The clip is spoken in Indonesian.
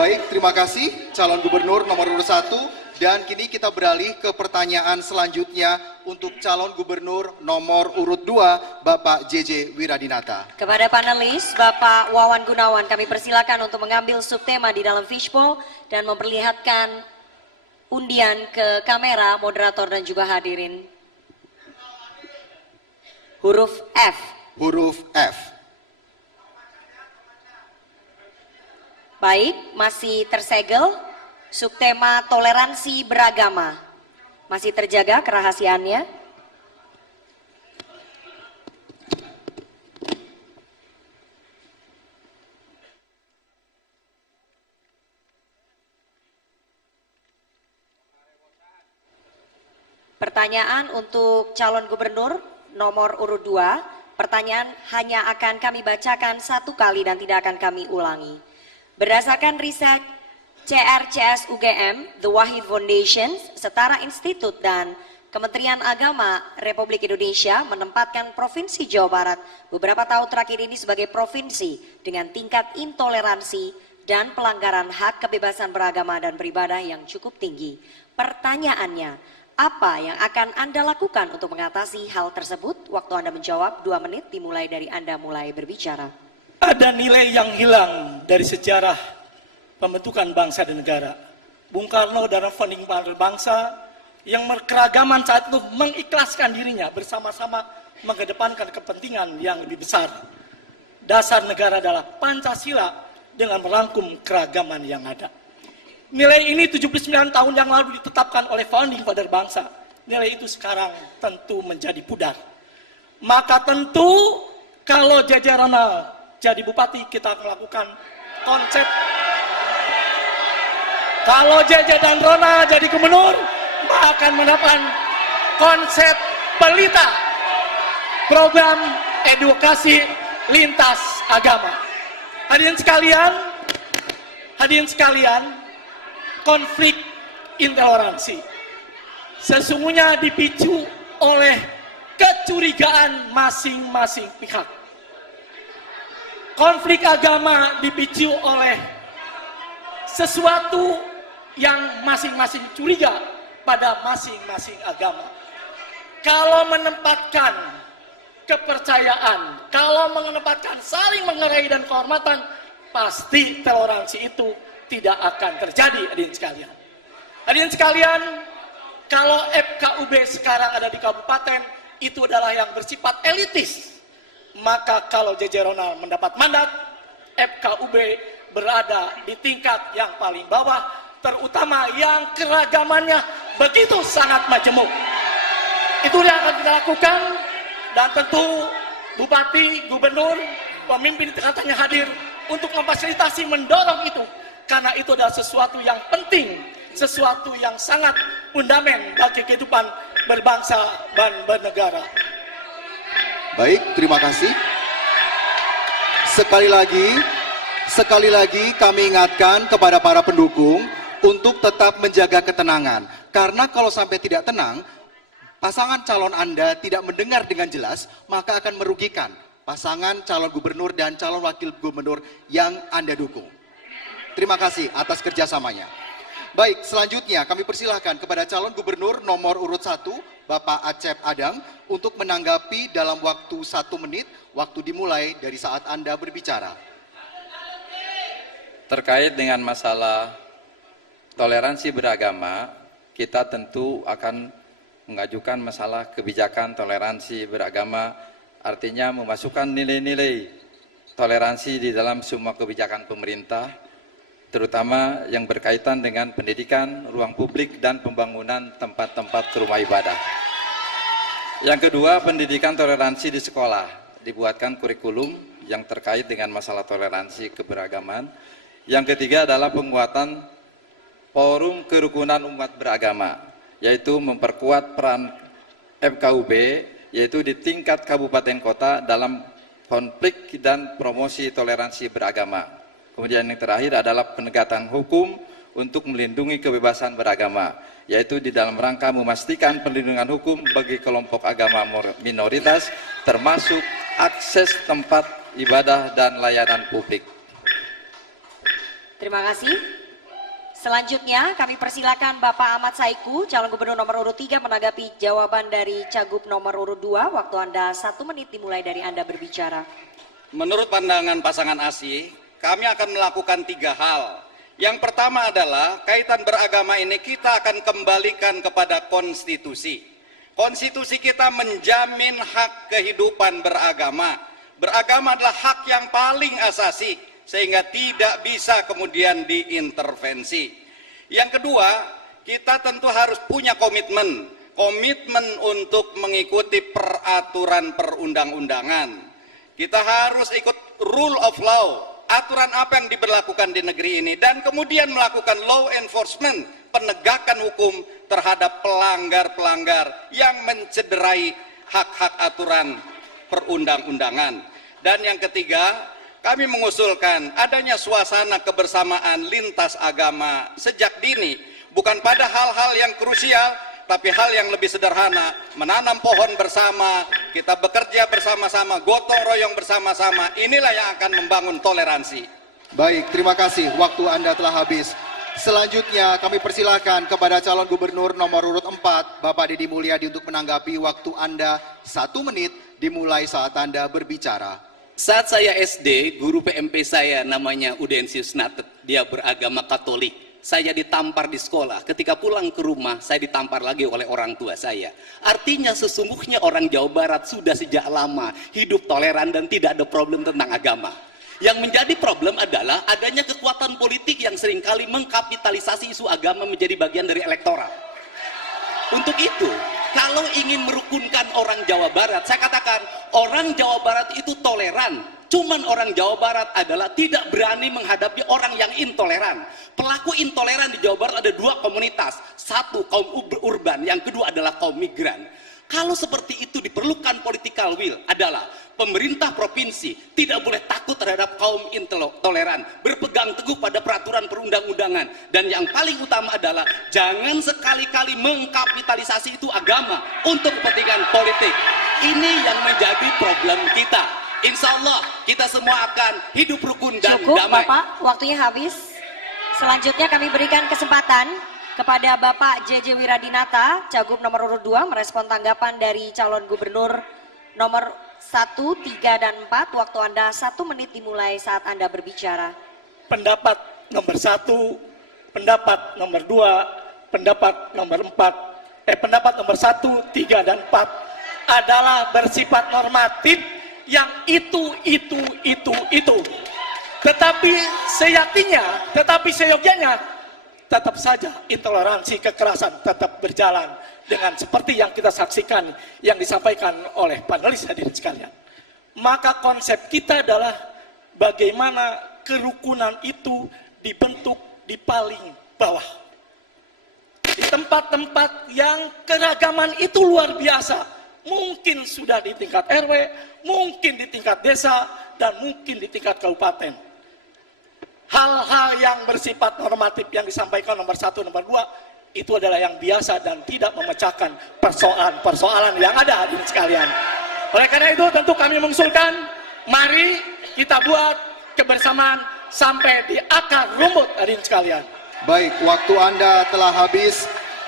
Baik, terima kasih calon gubernur nomor urut 1. Dan kini kita beralih ke pertanyaan selanjutnya untuk calon gubernur nomor urut 2, Bapak JJ Wiradinata. Kepada panelis, Bapak Wawan Gunawan, kami persilakan untuk mengambil subtema di dalam fishbowl dan memperlihatkan undian ke kamera, moderator dan juga hadirin. Huruf F. Huruf F. Baik, masih tersegel. Subtema toleransi beragama. Masih terjaga kerahasiaannya. Pertanyaan untuk calon gubernur nomor urut 2. Pertanyaan hanya akan kami bacakan satu kali dan tidak akan kami ulangi. Berdasarkan riset CRCS UGM, The Wahid Foundation, Setara Institut dan Kementerian Agama Republik Indonesia menempatkan Provinsi Jawa Barat beberapa tahun terakhir ini sebagai provinsi dengan tingkat intoleransi dan pelanggaran hak kebebasan beragama dan beribadah yang cukup tinggi. Pertanyaannya, apa yang akan Anda lakukan untuk mengatasi hal tersebut? Waktu Anda menjawab 2 menit dimulai dari Anda mulai berbicara. Ada nilai yang hilang dari sejarah pembentukan bangsa dan negara. Bung Karno dalam founding father bangsa yang keragaman saat itu mengikhlaskan dirinya bersama-sama mengedepankan kepentingan yang lebih besar. Dasar negara adalah Pancasila dengan merangkum keragaman yang ada. Nilai ini 79 tahun yang lalu ditetapkan oleh founding father bangsa. Nilai itu sekarang tentu menjadi pudar. Maka tentu kalau JJ Rona jadi bupati, kita melakukan konsep. Kalau JJ dan Rona jadi gubernur, akan mendapat konsep pelita, program edukasi lintas agama. Hadirin sekalian, konflik intoleransi sesungguhnya dipicu oleh kecurigaan masing-masing pihak. Konflik agama dipicu oleh sesuatu yang masing-masing curiga pada masing-masing agama. Kalau menempatkan kepercayaan, kalau menempatkan saling menghargai dan kehormatan, pasti toleransi itu tidak akan terjadi, hadirin sekalian. Hadirin sekalian, kalau FKUB sekarang ada di kabupaten, itu adalah yang bersifat elitis. Maka kalau JJ Rona mendapat mandat, FKUB berada di tingkat yang paling bawah, terutama yang keragamannya begitu sangat majemuk. Itu yang akan kita lakukan, dan tentu bupati, gubernur, pemimpin di tingkatannya hadir untuk memfasilitasi, mendorong itu, karena itu adalah sesuatu yang penting, sesuatu yang sangat fundamental bagi kehidupan berbangsa dan bernegara. Baik, terima kasih. Sekali lagi kami ingatkan kepada para pendukung untuk tetap menjaga ketenangan. Karena kalau sampai tidak tenang, pasangan calon Anda tidak mendengar dengan jelas, maka akan merugikan pasangan calon gubernur dan calon wakil gubernur yang Anda dukung. Terima kasih atas kerjasamanya. Baik, selanjutnya kami persilahkan kepada calon gubernur nomor urut 1, Bapak Acep Adang, untuk menanggapi dalam waktu 1 menit, waktu dimulai dari saat Anda berbicara. Terkait dengan masalah toleransi beragama, kita tentu akan mengajukan masalah kebijakan toleransi beragama, artinya memasukkan nilai-nilai toleransi di dalam semua kebijakan pemerintah, terutama yang berkaitan dengan pendidikan, ruang publik, dan pembangunan tempat-tempat rumah ibadah. Yang kedua, pendidikan toleransi di sekolah. Dibuatkan kurikulum yang terkait dengan masalah toleransi keberagaman. Yang ketiga adalah penguatan forum kerukunan umat beragama, yaitu memperkuat peran FKUB, yaitu di tingkat kabupaten kota dalam konflik dan promosi toleransi beragama. Kemudian yang terakhir adalah penegakan hukum untuk melindungi kebebasan beragama, yaitu di dalam rangka memastikan perlindungan hukum bagi kelompok agama minoritas, termasuk akses tempat ibadah dan layanan publik. Terima kasih. Selanjutnya kami persilakan Bapak Ahmad Saiku, calon gubernur nomor urut 3 menanggapi jawaban dari Cagup nomor urut 2. Waktu Anda 1 menit dimulai dari Anda berbicara. Menurut pandangan pasangan ASI, kami akan melakukan 3 hal. Yang pertama adalah kaitan beragama ini kita akan kembalikan kepada konstitusi. Konstitusi kita menjamin hak kehidupan beragama. Beragama adalah hak yang paling asasi, sehingga tidak bisa kemudian diintervensi. Yang kedua, kita tentu harus punya komitmen untuk mengikuti peraturan perundang-undangan. Kita harus ikut rule of law, aturan apa yang diberlakukan di negeri ini, dan kemudian melakukan law enforcement, penegakan hukum terhadap pelanggar-pelanggar yang mencederai hak-hak aturan perundang-undangan. Dan yang ketiga, kami mengusulkan adanya suasana kebersamaan lintas agama sejak dini, bukan pada hal-hal yang krusial, tapi hal yang lebih sederhana, menanam pohon bersama, kita bekerja bersama-sama, gotong royong bersama-sama, inilah yang akan membangun toleransi. Baik, terima kasih. Waktu Anda telah habis. Selanjutnya kami persilakan kepada calon gubernur nomor urut 4, Bapak Deddy Mulyadi untuk menanggapi. Waktu Anda 1 menit dimulai saat Anda berbicara. Saat saya SD, guru PMP saya namanya Udensius Natet, dia beragama Katolik. Saya ditampar di sekolah, ketika pulang ke rumah saya ditampar lagi oleh orang tua saya. Artinya sesungguhnya orang Jawa Barat sudah sejak lama hidup toleran dan tidak ada problem tentang agama. Yang menjadi problem adalah adanya kekuatan politik yang seringkali mengkapitalisasi isu agama menjadi bagian dari elektoral. Untuk itu, kalau ingin merukunkan orang Jawa Barat, saya katakan orang Jawa Barat itu toleran. Cuman orang Jawa Barat adalah tidak berani menghadapi orang yang intoleran. Pelaku intoleran di Jawa Barat ada 2 komunitas. Satu kaum urban, yang kedua adalah kaum migran. Kalau seperti itu diperlukan political will adalah pemerintah provinsi tidak boleh takut terhadap kaum intoleran, berpegang teguh pada peraturan perundang-undangan, dan yang paling utama adalah jangan sekali-kali mengkapitalisasi itu agama untuk kepentingan politik. Ini yang menjadi problem kita. Insya Allah kita semua akan hidup rukun dan Cukup, damai. Bapak, waktunya habis. Selanjutnya kami berikan kesempatan kepada Bapak JJ Wiradinata, Cagup nomor urut 2, merespon tanggapan dari calon gubernur nomor 1, 3, dan 4. Waktu Anda 1 menit dimulai saat Anda berbicara. Pendapat nomor 1, pendapat nomor 2, pendapat nomor 4, pendapat nomor 1, 3, dan 4 adalah bersifat normatif yang itu. Tetapi seyogyanya tetap saja intoleransi kekerasan tetap berjalan dengan seperti yang kita saksikan yang disampaikan oleh panelis hadirin sekalian. Maka konsep kita adalah bagaimana kerukunan itu dibentuk di paling bawah. Di tempat-tempat yang keragaman itu luar biasa. Mungkin sudah di tingkat RW, mungkin di tingkat desa, dan mungkin di tingkat kabupaten. Hal-hal yang bersifat normatif yang disampaikan nomor 1, nomor 2, itu adalah yang biasa dan tidak memecahkan persoalan-persoalan yang ada hadirin sekalian. Oleh karena itu tentu kami mengusulkan, mari kita buat kebersamaan sampai di akar rumput hadirin sekalian. Baik, waktu Anda telah habis.